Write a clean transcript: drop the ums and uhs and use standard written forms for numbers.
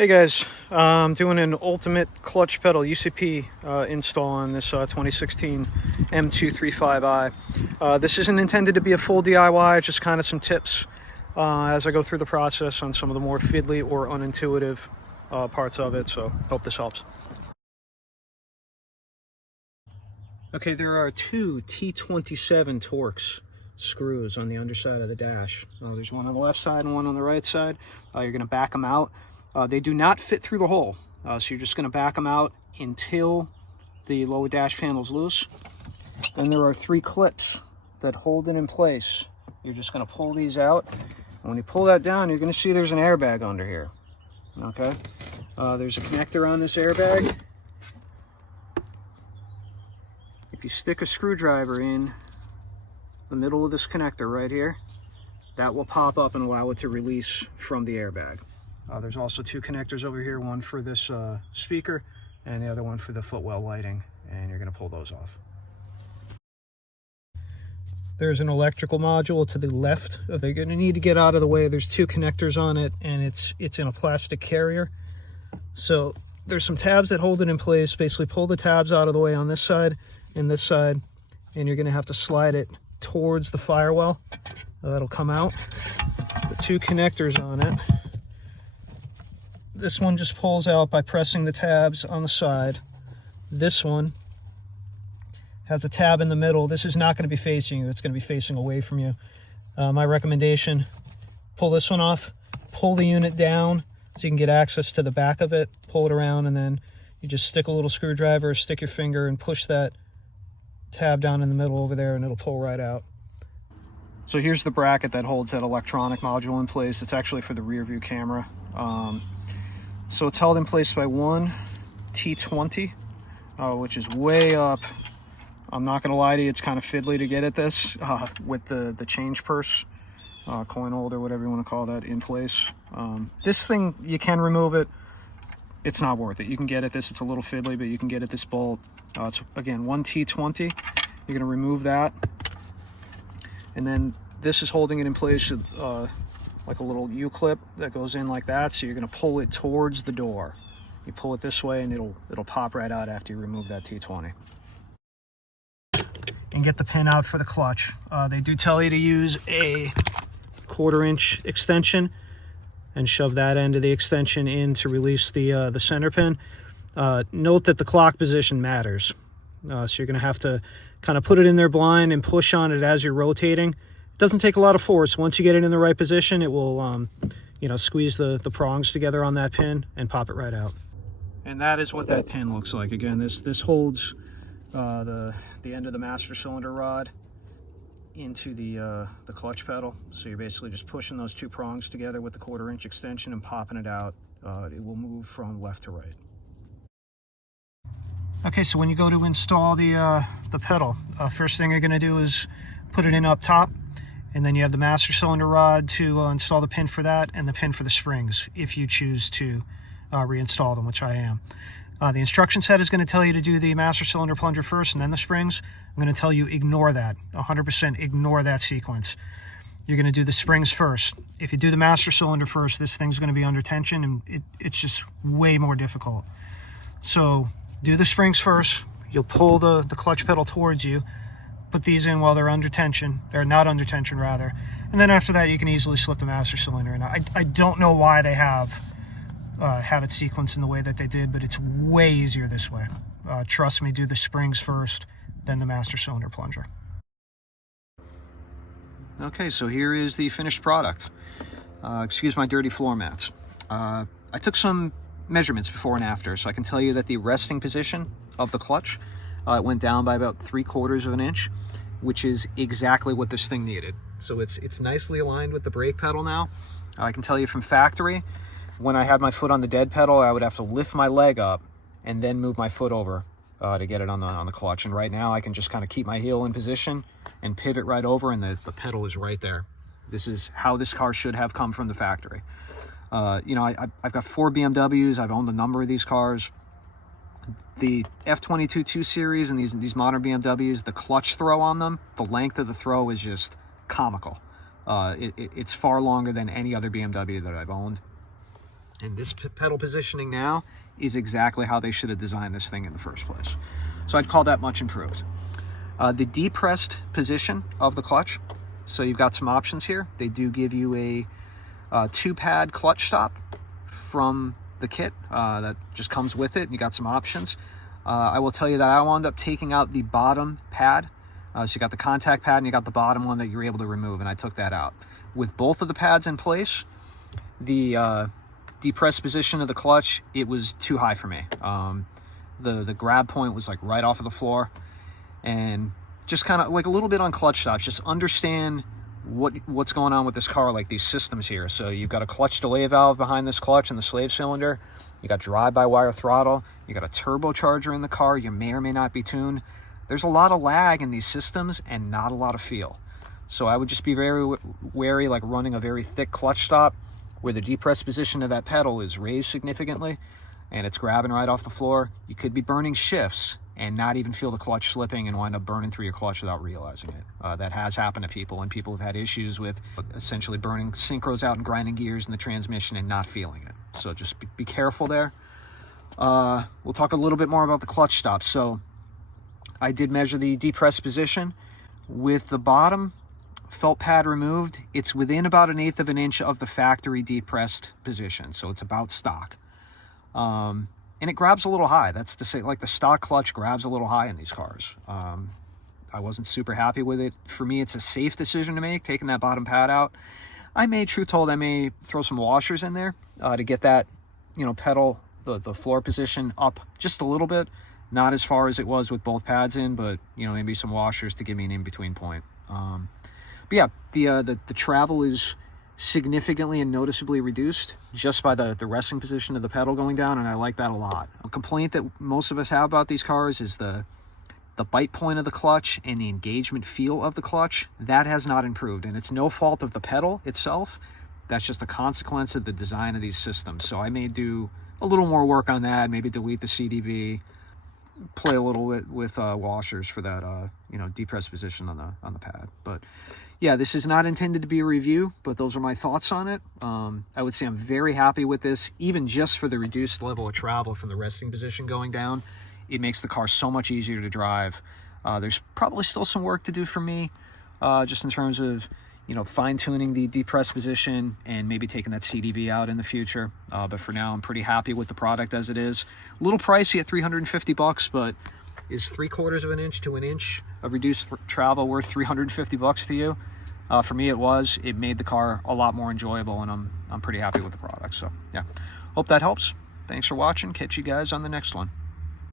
Hey guys, I'm doing an Ultimate Clutch Pedal UCP install on this 2016 M235i. This isn't intended to be a full DIY, just kind of some tips as I go through the process on some of the more fiddly or unintuitive parts of it, so hope this helps. Okay, there are two T27 Torx screws on the underside of the dash. There's one on the left side and one on the right side. You're going to back them out. They do not fit through the hole, so you're just going to back them out until the lower dash panel is loose. Then there are three clips that hold it in place. You're just going to pull these out. And when you pull that down, you're going to see there's an airbag under here. Okay, there's a connector on this airbag. If you stick a screwdriver in the middle of this connector right here, that will pop up and allow it to release from the airbag. There's also two connectors over here, one for this speaker and the other one for the footwell lighting, and you're going to pull those off. There's an electrical module to the left. They're going to need to get out of the way. There's two connectors on it, and it's in a plastic carrier. So there's some tabs that hold it in place. Basically pull the tabs out of the way on this side and this side, and you're going to have to slide it towards the firewall. That'll come out. The two connectors on it. This one just pulls out by pressing the tabs on the side. This one has a tab in the middle. This is not going to be facing you. It's going to be facing away from you. My recommendation, pull this one off, pull the unit down so you can get access to the back of it, pull it around, and then you just stick a little screwdriver, stick your finger, and push that tab down in the middle over there, and it'll pull right out. So here's the bracket that holds that electronic module in place. It's actually for the rear view camera. So it's held in place by one T20, which is way up. I'm not going to lie to you, it's kind of fiddly to get at this with the change purse, coin holder, whatever you want to call that, in place. This thing, you can remove it. It's not worth it. You can get at this. It's a little fiddly, but you can get at this bolt. It's, again, one T20. You're going to remove that. And then this is holding it in place with like a little U-clip that goes in like that. So you're going to pull it towards the door. You pull it this way and it'll pop right out after you remove that T20. And get the pin out for the clutch. They do tell you to use a 1/4 inch extension and shove that end of the extension in to release the center pin. Note that the clock position matters. So you're going to have to kind of put it in there blind and push on it as you're rotating. It doesn't take a lot of force. Once you get it in the right position, it will squeeze the prongs together on that pin and pop it right out. And that is what that pin looks like. Again, this holds the end of the master cylinder rod into the clutch pedal. So you're basically just pushing those two prongs together with the 1/4 inch extension and popping it out. It will move from left to right. Okay, so when you go to install the pedal, first thing you're going to do is put it in up top, and then you have the master cylinder rod to install the pin for that, and the pin for the springs if you choose to reinstall them, which I am. The instruction set is going to tell you to do the master cylinder plunger first and then the springs. I'm going to tell you ignore that, 100% ignore that sequence. You're going to do the springs first. If you do the master cylinder first, this thing's going to be under tension, and it's just way more difficult. So do the springs first. You'll pull the clutch pedal towards you. Put these in while they're under tension, or not under tension rather. And then after that, you can easily slip the master cylinder in. I don't know why they have it sequenced in the way that they did, but it's way easier this way. Trust me, do the springs first, then the master cylinder plunger. Okay, so here is the finished product. Excuse my dirty floor mats. I took some measurements before and after, so I can tell you that the resting position of the clutch it went down by about 3/4 of an inch, which is exactly what this thing needed. So it's nicely aligned with the brake pedal now. I can tell you from factory, when I had my foot on the dead pedal, I would have to lift my leg up and then move my foot over to get it on the clutch. And right now I can just kind of keep my heel in position and pivot right over, and the pedal is right there. This is how this car should have come from the factory. I've got 4 BMWs. I've owned a number of these cars. The F22 2 Series and these modern BMWs, the clutch throw on them, the length of the throw is just comical. It's far longer than any other BMW that I've owned. And this pedal positioning now is exactly how they should have designed this thing in the first place. So I'd call that much improved. The depressed position of the clutch. So you've got some options here. They do give you a 2-pad clutch stop from the kit that just comes with it. And you got some options. I will tell you that I wound up taking out the bottom pad. So you got the contact pad and you got the bottom one that you're able to remove, and I took that out. With both of the pads in place, the depressed position of the clutch, it was too high for me. The grab point was like right off of the floor, and just kind of like a little bit on clutch stops. Just understand what's going on with this car, like these systems here. So you've got a clutch delay valve behind this clutch and the slave cylinder. You got drive-by-wire throttle. You got a turbocharger in the car. You may or may not be tuned. There's a lot of lag in these systems and not a lot of feel. So I would just be very wary, like running a very thick clutch stop where the depressed position of that pedal is raised significantly and it's grabbing right off the floor. You could be burning shifts and not even feel the clutch slipping and wind up burning through your clutch without realizing it. That has happened to people, and people have had issues with essentially burning synchros out and grinding gears in the transmission and not feeling it. So just be careful there. We'll talk a little bit more about the clutch stop. So I did measure the depressed position. With the bottom felt pad removed, it's within about 1/8 of an inch of the factory depressed position. So it's about stock. And it grabs a little high. That's to say, like the stock clutch grabs a little high in these cars. I wasn't super happy with it. For me, it's a safe decision to make, taking that bottom pad out. Truth told, I may throw some washers in there to get that, pedal, the floor position up just a little bit. Not as far as it was with both pads in, but, maybe some washers to give me an in-between point. But yeah, the travel is significantly and noticeably reduced just by the resting position of the pedal going down, and I like that a lot. A complaint that most of us have about these cars is the bite point of the clutch and the engagement feel of the clutch. That has not improved, and it's no fault of the pedal itself. That's just a consequence of the design of these systems. So I may do a little more work on that, maybe delete the CDV, play a little bit with washers for that depressed position on the pad. But yeah, this is not intended to be a review, but those are my thoughts on it. I would say I'm very happy with this, even just for the reduced level of travel from the resting position going down. It makes the car so much easier to drive. There's probably still some work to do for me, just in terms of fine-tuning the depressed position and maybe taking that CDV out in the future. But for now, I'm pretty happy with the product as it is. A little pricey at $350, but is 3/4 of an inch to an inch of reduced travel worth $350 to you? For me, it was. It made the car a lot more enjoyable, and I'm pretty happy with the product. So yeah, hope that helps. Thanks for watching. Catch you guys on the next one.